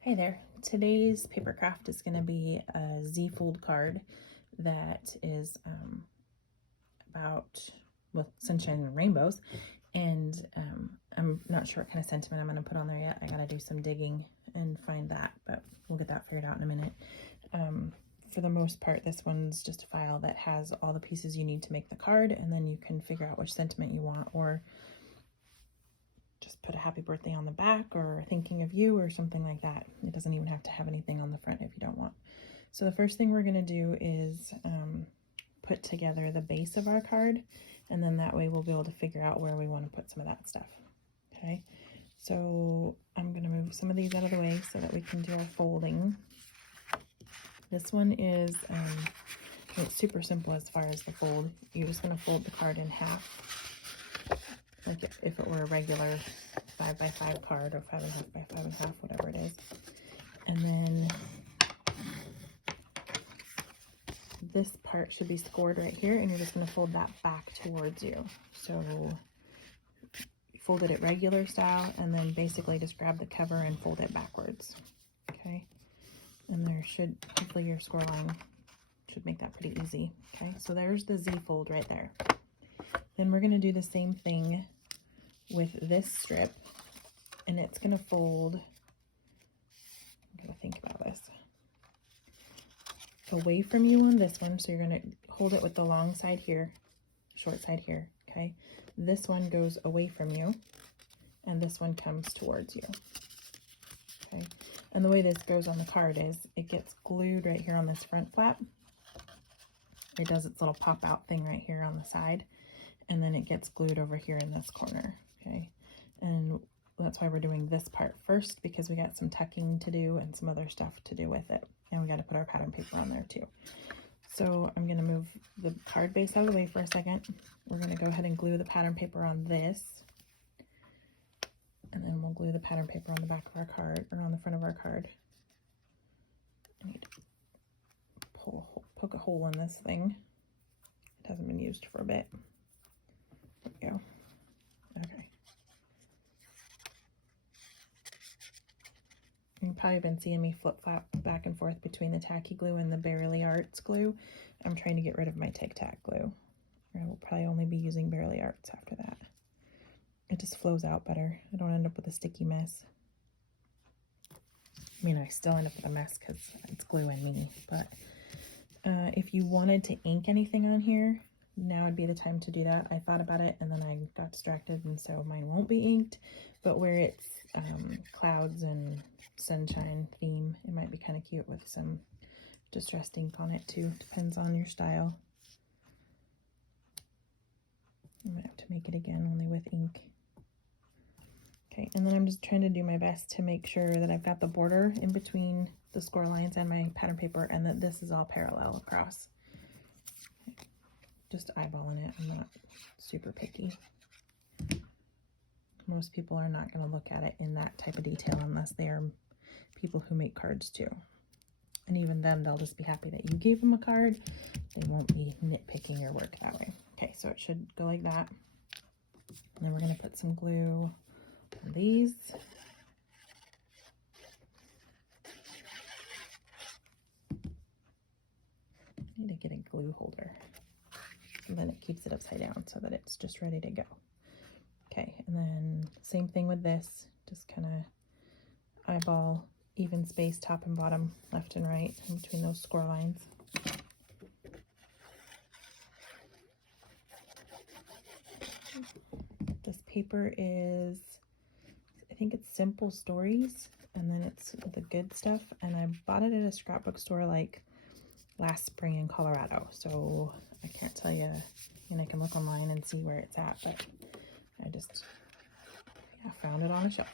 Hey there, today's paper craft is going to be a Z-fold card that is about, well, sunshine and rainbows, and I'm not sure what kind of sentiment I'm going to put on there yet. I got to do some digging and find that, but we'll get that figured out in a minute. For the most part, this one's just a file that has all the pieces you need to make the card, and then you can figure out which sentiment you want, or just put a happy birthday on the back or thinking of you or something like that. It doesn't even have to have anything on the front if you don't want. So the first thing we're going to do is put together the base of our card, and then that way we'll be able to figure out where we want to put some of that stuff. Okay, so I'm going to move some of these out of the way so that we can do our folding. This one is it's super simple as far as the fold. You're just going to fold the card in half, like if it were a regular 5x5 card, or 5.5 by 5.5, whatever it is. And then this part should be scored right here, and you're just going to fold that back towards you. So you folded it regular style, and then basically just grab the cover and fold it backwards. Okay, and there should, hopefully your score line should make that pretty easy. Okay, so there's the Z fold right there. Then we're going to do the same thing with this strip, and it's going to fold, I'm going to think about this, away from you on this one. So you're going to hold it with the long side here, short side here. Okay, this one goes away from you, and this one comes towards you. Okay, and the way this goes on the card is it gets glued right here on this front flap. It does its little pop out thing right here on the side, and then it gets glued over here in this corner. Okay, and that's why we're doing this part first, because we got some tucking to do and some other stuff to do with it, and we got to put our pattern paper on there too. So I'm going to move the card base out of the way for a second. We're going to go ahead and glue the pattern paper on this, and then we'll glue the pattern paper on the back of our card, or on the front of our card. I need to poke a hole in this thing. It hasn't been used for a bit. There we go. Okay. You've probably been seeing me flip-flop back and forth between the tacky glue and the Bearly Arts glue. I'm trying to get rid of my Tic Tac glue. I will probably only be using Bearly Arts after that. It just flows out better. I don't end up with a sticky mess. I mean, I still end up with a mess because it's glue and me, but if you wanted to ink anything on here, now would be the time to do that. I thought about it and then I got distracted, and so mine won't be inked, but where it's clouds and sunshine theme, it might be kind of cute with some distressed ink on it too. Depends on your style. I might have to make it again only with ink. Okay, and then I'm just trying to do my best to make sure that I've got the border in between the score lines and my pattern paper, and that this is all parallel across. Just eyeballing it. I'm not super picky. Most people are not going to look at it in that type of detail unless they are people who make cards too. And even then, they'll just be happy that you gave them a card. They won't be nitpicking your work that way. Okay, so it should go like that. And then we're going to put some glue on these. I need to get a glue holder. And then it keeps it upside down so that it's just ready to go. Okay, and then same thing with this. Just kind of eyeball even space top and bottom, left and right, in between those score lines. This paper is, I think it's Simple Stories, and then it's the good stuff, and I bought it at a scrapbook store like last spring in Colorado, so I can't tell you, and I can look online and see where it's at, but I just found it on a shelf.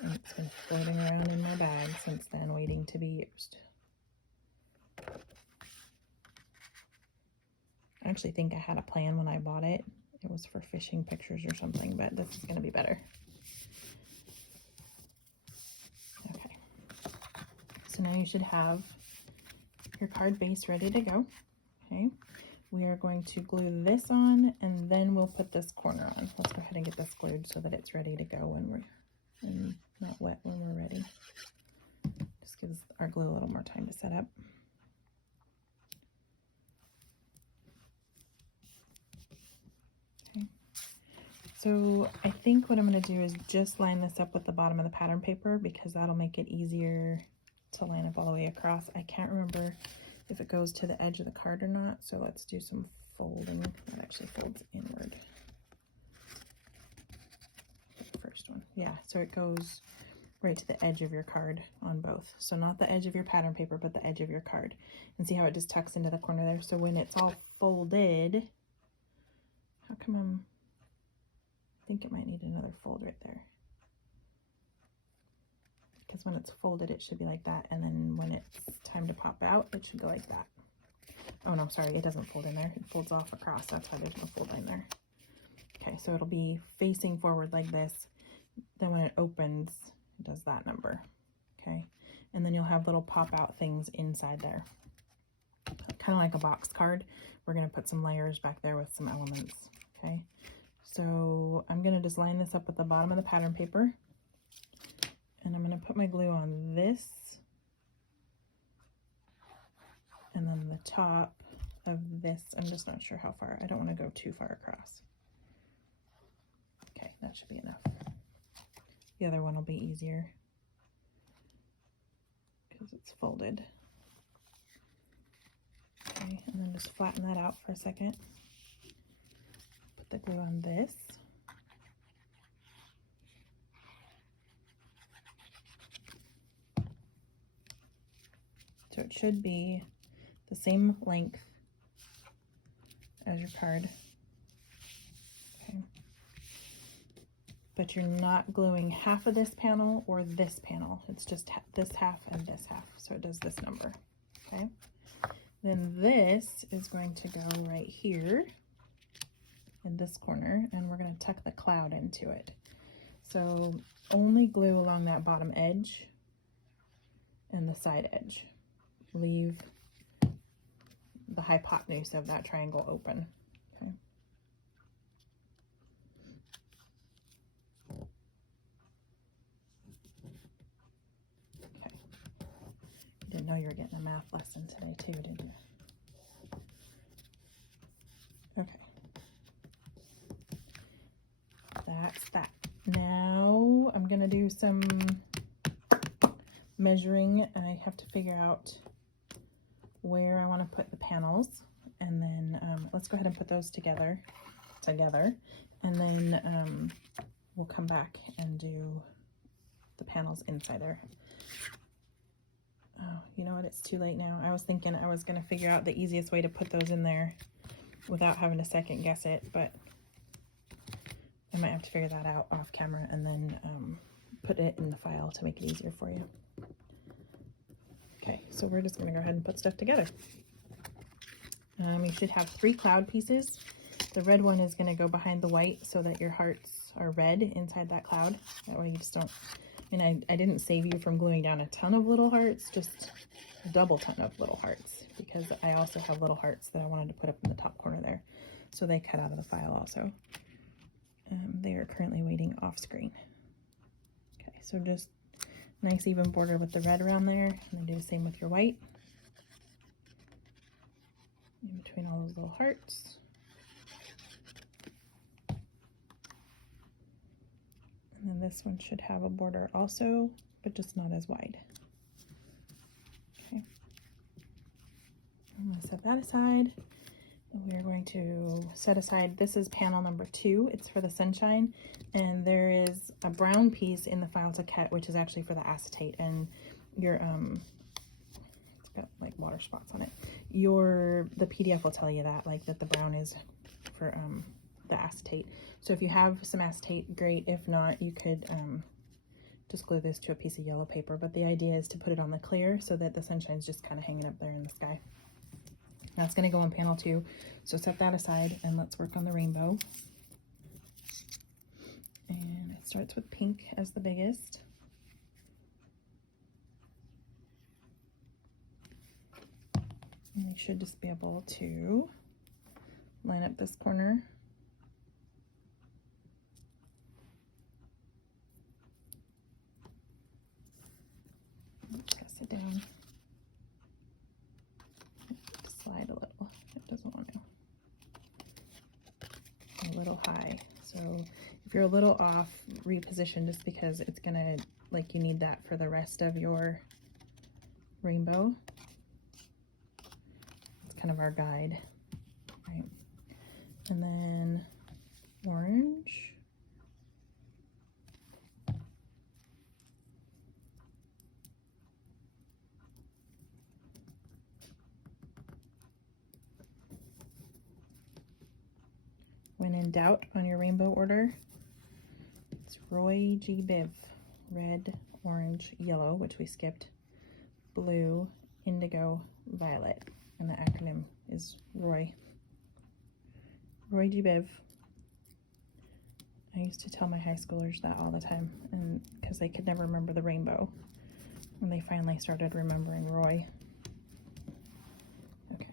And it's been floating around in my bag since then, waiting to be used. I actually think I had a plan when I bought it. It was for fishing pictures or something, but this is going to be better. Okay. So now you should have your card base ready to go. Okay. We are going to glue this on, and then we'll put this corner on. Let's go ahead and get this glued so that it's ready to go when and not wet when we're ready. Just gives our glue a little more time to set up. Okay. So I think what I'm going to do is just line this up with the bottom of the pattern paper, because that'll make it easier to line up all the way across. I can't remember if it goes to the edge of the card or not, so let's do some folding. It actually folds inward. The first one, yeah, so it goes right to the edge of your card on both. So not the edge of your pattern paper, but the edge of your card. And see how it just tucks into the corner there? So when it's all folded, how come I think it might need another fold right there. Because when it's folded, it should be like that. And then when it's time to pop out, it should go like that. Oh no, sorry, it doesn't fold in there. It folds off across. That's why there's no fold line there. Okay, so it'll be facing forward like this. Then when it opens, it does that number. Okay, and then you'll have little pop out things inside there. Kind of like a box card. We're going to put some layers back there with some elements. Okay, so I'm going to just line this up with the bottom of the pattern paper. And I'm going to put my glue on this, and then the top of this. I'm just not sure how far. I don't want to go too far across. Okay, that should be enough. The other one will be easier because it's folded. Okay, and then just flatten that out for a second. Put the glue on this. So it should be the same length as your card. Okay. But you're not gluing half of this panel or this panel. It's just this half and this half. So it does this number. Okay. Then this is going to go right here in this corner, and we're going to tuck the cloud into it. So only glue along that bottom edge and the side edge. Leave the hypotenuse of that triangle open. Okay. Okay. You didn't know you were getting a math lesson today too, did you? Okay. That's that. Now I'm gonna do some measuring. I have to figure out where I want to put the panels, and then let's go ahead and put those together, and then we'll come back and do the panels inside there. Oh, you know what? It's too late now. I was thinking I was going to figure out the easiest way to put those in there without having to second guess it, but I might have to figure that out off camera and then put it in the file to make it easier for you. Okay, so we're just going to go ahead and put stuff together. You should have 3 cloud pieces. The red one is going to go behind the white so that your hearts are red inside that cloud. That way you just don't, I mean, I didn't save you from gluing down a ton of little hearts, just a double ton of little hearts, because I also have little hearts that I wanted to put up in the top corner there. So they cut out of the file also. They are currently waiting off screen. Okay, so just nice even border with the red around there, and then do the same with your white. In between all those little hearts. And then this one should have a border also, but just not as wide. Okay. I'm going to set that aside. We're going to set aside, this is panel number 2. It's for the sunshine, and there is a brown piece in the file to cut, which is actually for the acetate, and your it's got like water spots on it. The PDF will tell you that, like that the brown is for the acetate. So if you have some acetate, great. If not, you could just glue this to a piece of yellow paper, but the idea is to put it on the clear so that the sunshine's just kind of hanging up there in the sky. That's going to go on panel 2, so set that aside and let's work on the rainbow. And it starts with pink as the biggest. And you should just be able to line up this corner. it down. Slide a little. It doesn't want to. A little high. So if you're a little off, reposition, just because it's gonna, like, you need that for the rest of your rainbow. It's kind of our guide, right? And then orange. When in doubt on your rainbow order, it's Roy G. Biv. Red, orange, yellow, which we skipped, blue, indigo, violet. And the acronym is Roy. Roy G. Biv. I used to tell my high schoolers that all the time, and because they could never remember the rainbow. And they finally started remembering Roy. Okay.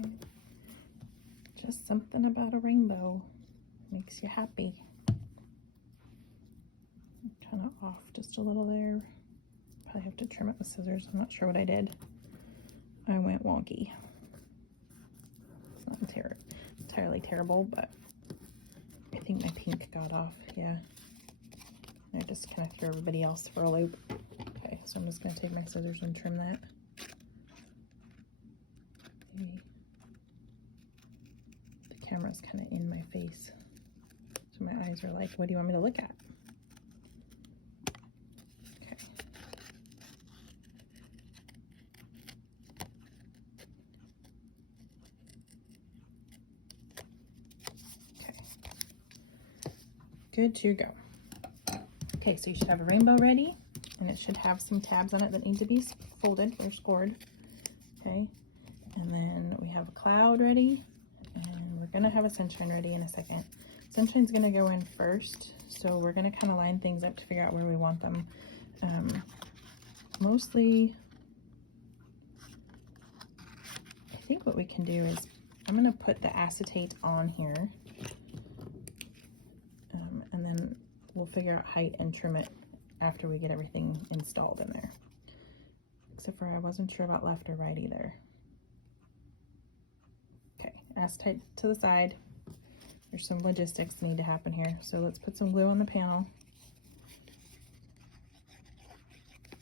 Okay. Just something about a rainbow makes you happy. Kind of off just a little there. Probably have to trim it with scissors. I'm not sure what I did. I went wonky. It's not entirely terrible, but I think my pink got off. Yeah. I just kind of threw everybody else for a loop. Okay, so I'm just going to take my scissors and trim that. Maybe the camera's kind of in my face, so my eyes are like, what do you want me to look at? Okay. Okay. Good to go. Okay, so you should have a rainbow ready, and it should have some tabs on it that need to be folded or scored. Okay, and then we have a cloud ready, and we're gonna have a sunshine ready in a second. Sunshine's gonna go in first, so we're gonna kind of line things up to figure out where we want them. Mostly, I think what we can do is, I'm gonna put the acetate on here, and then we'll figure out height and trim it after we get everything installed in there. Except for I wasn't sure about left or right either. Okay, acetate to the side. There's some logistics that need to happen here. So let's put some glue on the panel.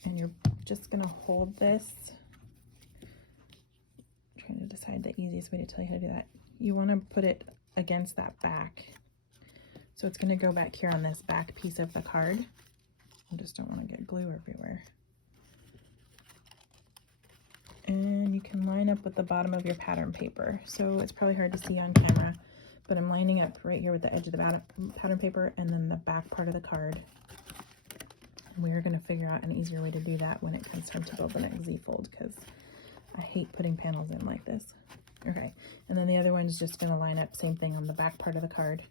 And you're just gonna hold this. I'm trying to decide the easiest way to tell you how to do that. You wanna put it against that back. So it's gonna go back here on this back piece of the card. I just don't wanna get glue everywhere. And you can line up with the bottom of your pattern paper. So it's probably hard to see on camera, but I'm lining up right here with the edge of the pattern paper and then the back part of the card. And we are gonna figure out an easier way to do that when it comes time to build the next Z-fold, because I hate putting panels in like this. Okay, and then the other one is just gonna line up, same thing on the back part of the card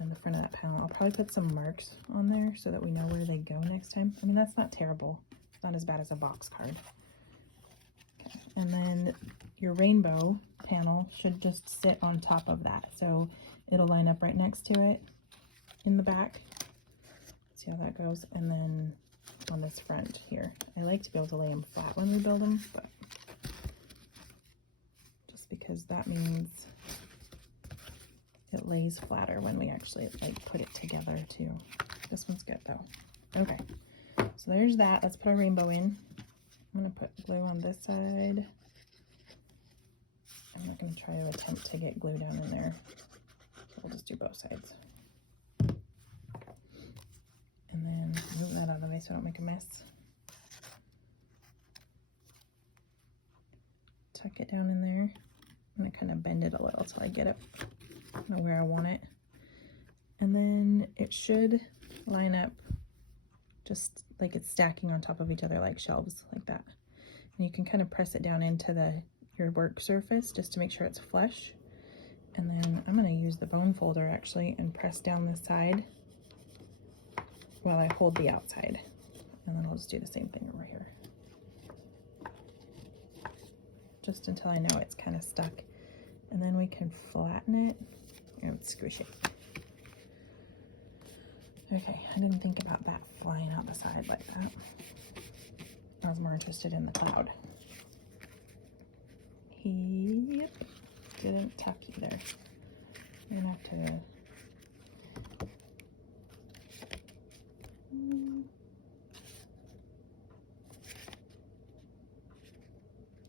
and the front of that panel. I'll probably put some marks on there so that we know where they go next time. I mean, that's not terrible. It's not as bad as a box card. Okay. And then your rainbow panel should just sit on top of that. So it'll line up right next to it in the back. See how that goes? And then on this front here. I like to be able to lay them flat when we build them, but just because that means it lays flatter when we actually like put it together too. This one's good though. Okay, so there's that. Let's put our rainbow in. I'm gonna put glue on this side. I'm not gonna try to attempt to get glue down in there. So we'll just do both sides. And then move that out of the way so I don't make a mess. Tuck it down in there. I'm gonna kind of bend it a little till I get it where I want it. And then it should line up just like it's stacking on top of each other like shelves, like that. And you can kind of press it down into your work surface just to make sure it's flush. And then I'm gonna use the bone folder actually and press down this side while I hold the outside. And then I'll just do the same thing over here. just until I know it's kind of stuck. And then we can flatten it and squish it. Okay, I didn't think about that flying out the side like that. I was more interested in the cloud. Yep, didn't tuck either. You're gonna have to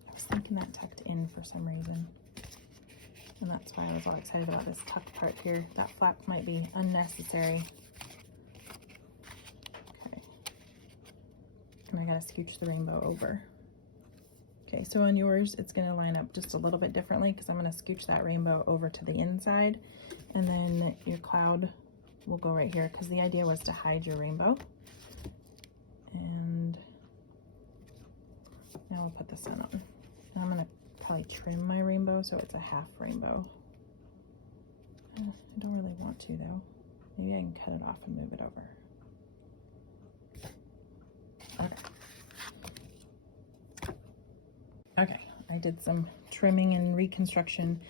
I was thinking that tucked in for some reason. And that's why I was all excited about this tucked part here. That flap might be unnecessary. Okay. And I gotta scooch the rainbow over. Okay, so on yours, it's gonna line up just a little bit differently because I'm gonna scooch that rainbow over to the inside, and then your cloud will go right here because the idea was to hide your rainbow. And now we'll put the sun on. And I'm gonna probably trim my rainbow so it's a half rainbow. I don't really want to though. Maybe I can cut it off and move it over. Okay, I did some trimming and reconstruction.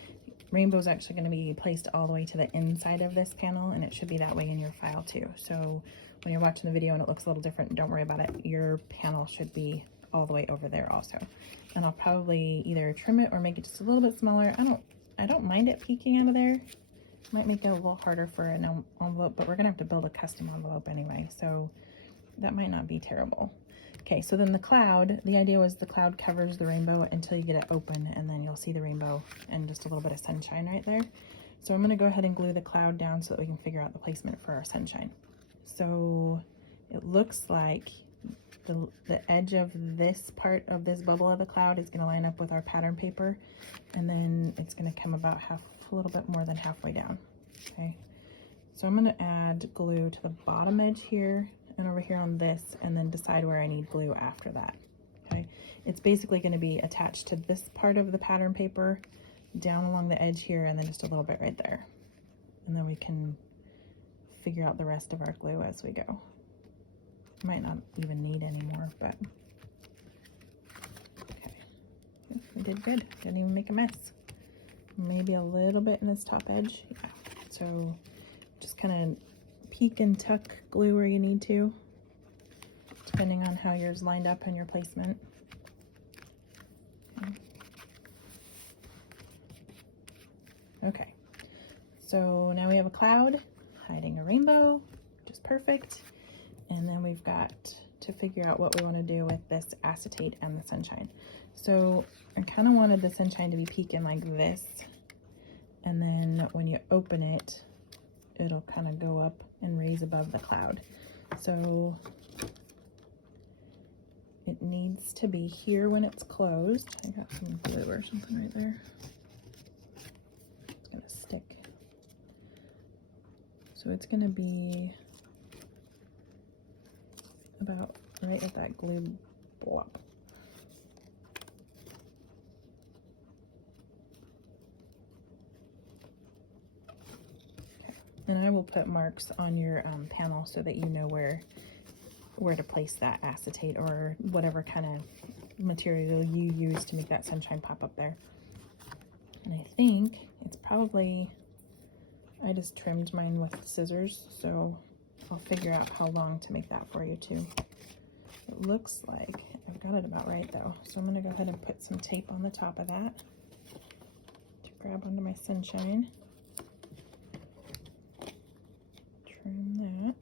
Rainbow is actually going to be placed all the way to the inside of this panel, and it should be that way in your file too. So when you're watching the video and it looks a little different, don't worry about it. Your panel should be all the way over there also. And I'll probably either trim it or make it just a little bit smaller. I don't mind it peeking out of there. Might make it a little harder for an envelope, but we're gonna have to build a custom envelope anyway, so that might not be terrible. Okay, so then the cloud, the idea was the cloud covers the rainbow until you get it open, and then you'll see the rainbow and just a little bit of sunshine right there. So I'm gonna go ahead and glue the cloud down so that we can figure out the placement for our sunshine. So it looks like the edge of this part of this bubble of the cloud is gonna line up with our pattern paper, and then it's gonna come about a little bit more than halfway down, okay? So I'm gonna add glue to the bottom edge here and over here on this, and then decide where I need glue after that, okay? It's basically gonna be attached to this part of the pattern paper, down along the edge here, and then just a little bit right there. And then we can figure out the rest of our glue as we go. Might not even need any more, but okay. We did good, didn't even make a mess. Maybe a little bit in this top edge, yeah. So just kind of peek and tuck glue where you need to, depending on how yours lined up and your placement. Okay, so now we have a cloud hiding a rainbow, which is perfect. And then we've got to figure out what we want to do with this acetate and the sunshine. So I kind of wanted the sunshine to be peeking like this, and then when you open it, it'll kind of go up and raise above the cloud. So it needs to be here when it's closed. I got some glue or something right there. It's gonna stick. So it's gonna be about right at that glue blob. And I will put marks on your panel so that you know where to place that acetate or whatever kind of material you use to make that sunshine pop up there. And I think it's probably, I just trimmed mine with scissors, so I'll figure out how long to make that for you too. It looks like I've got it about right though. So I'm gonna go ahead and put some tape on the top of that to grab onto my sunshine. Trim that.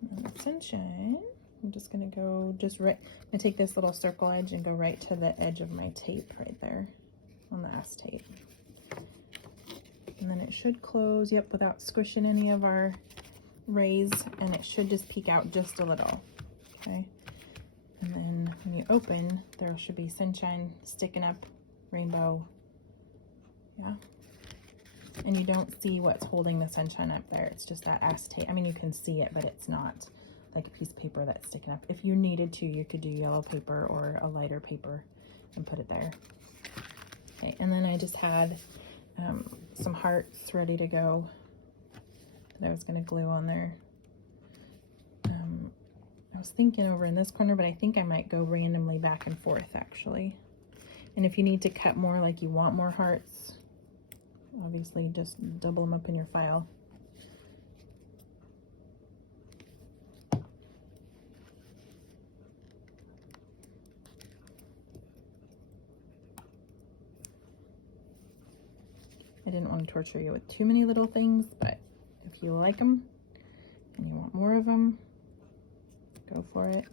And the sunshine, I'm just gonna go I'm gonna take this little circle edge and go right to the edge of my tape right there on the acetate. And then it should close, yep, without squishing any of our rays, and it should just peek out just a little, okay? And then when you open, there should be sunshine sticking up, rainbow, yeah. And you don't see what's holding the sunshine up there. It's just that acetate. I mean, you can see it, but it's not like a piece of paper that's sticking up. If you needed to, you could do yellow paper or a lighter paper and put it there. Okay, and then I just had some hearts ready to go that I was going to glue on there. was thinking over in this corner, but I think I might go randomly back and forth actually. And if you need to cut more, like you want more hearts, obviously just double them up in your file. I didn't want to torture you with too many little things, but if you like them and you want more of them, go for it.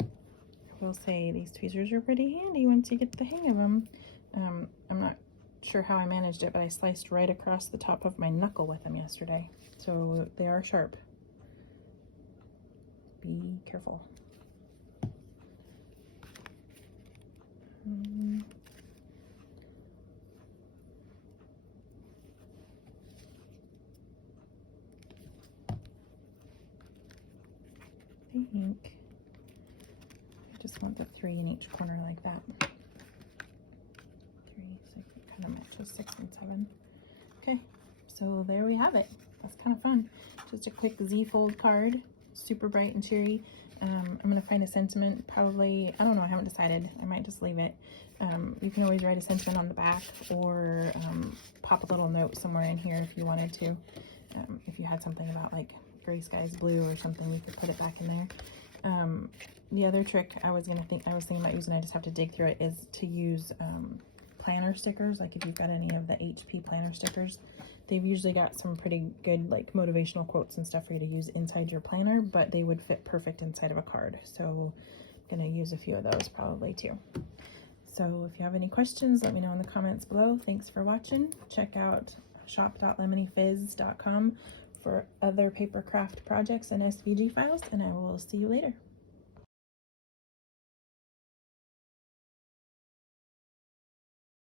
I will say these tweezers are pretty handy once you get the hang of them. I'm not sure how I managed it, but I sliced right across the top of my knuckle with them yesterday. So they are sharp. Be careful. I think I just want the 3 in each corner like that. 3, so it kind of matches 6 and 7. Okay, so there we have it. That's kind of fun. Just a quick Z fold card, super bright and cheery. I'm gonna find a sentiment, probably, I don't know, I haven't decided. I might just leave it. You can always write a sentiment on the back, or pop a little note somewhere in here if you wanted to. If you had something about like gray skies blue or something, you could put it back in there. The other trick I was thinking about using, I just have to dig through it, is to use planner stickers. Like if you've got any of the HP planner stickers, they've usually got some pretty good like motivational quotes and stuff for you to use inside your planner, but they would fit perfect inside of a card. So I'm gonna use a few of those probably too. So if you have any questions, let me know in the comments below. Thanks for watching. Check out shop.lemonyfizz.com for other paper craft projects and SVG files, and I will see you later.